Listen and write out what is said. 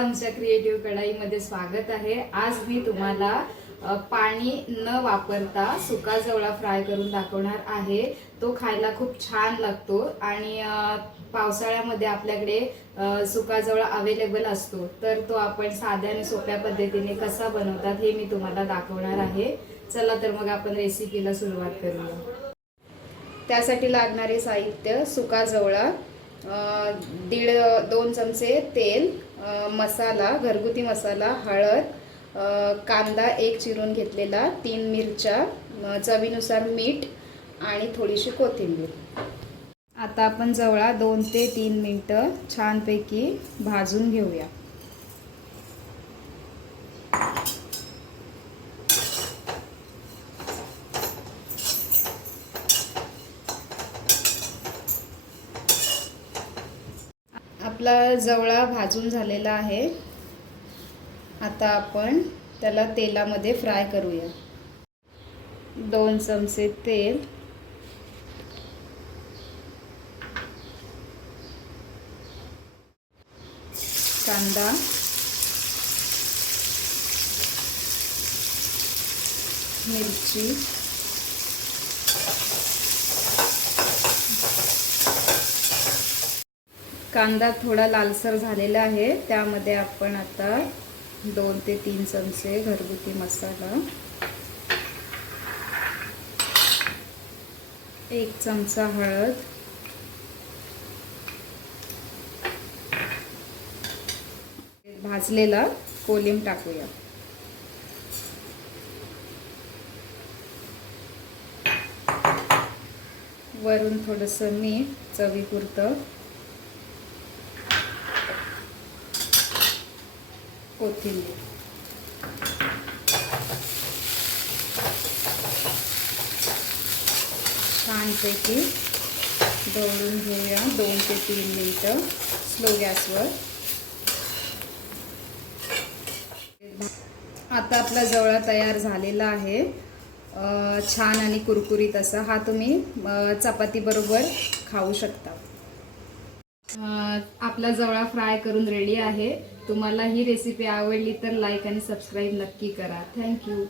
आमच्या क्रिएटिव्ह कढाईमध्ये स्वागत आहे। आज मी तुम्हाला पाणी न वापरता सुका जवळा फ्राय करून दाखवणार आहे। तो खायला खूप छान लागतो आणि पावसाळ्यामध्ये आपल्याकडे सुका जवळा अवेलेबल असतो, तर तो आपण साध्या आणि सोप्या पद्धतीने कसा बनवतात हे मी तुम्हाला दाखवणार आहे। चला तर मग आपण रेसिपीला सुरुवात करूया। त्यासाठी लागणारे साहित्य: सुका जवळा, 2 चमचे तेल, मसाला, घरगुती मसाला, हळद, कांदा 1 चिरून घेतलेला, 3 मिरच्या, चवीनुसार मीठ आणि थोडीशी कोथिंबीर। आता आपण जवळा 2 ते 3 मिनिटं छानपैकी भाजून घेऊया। आपला जवळा भाजून झालेला आहे। आता आपण त्याला तेलामध्ये फ्राय करूया। 2 चमचे तेल, कांदा, मिरची, कांदा थोडा लालसर झालेला आहे, त्यामध्ये आपण आता 2 ते 3 चमचे घरगुती मसाला, 1 चमचा हळद, भाजलेला कोलिम टाकूया। वरून थोडंसं मीठ चवीपुरतं, कोथिंबीर, छानपैकी ढवळून घेऊया 2 ते 3 मिनिटं स्लो गॅसवर। आता आपला जवळा तयार झालेला आहे, छान आणि कुरकुरीत असा। हा तुम्ही चपाती बरोबर खाऊ शकता। आपला जवळा फ्राय करून रेडी आहे। तुम्हाला ही रेसिपी आवडली तर लाईक आणि सबस्क्राईब नक्की करा। थँक्यू।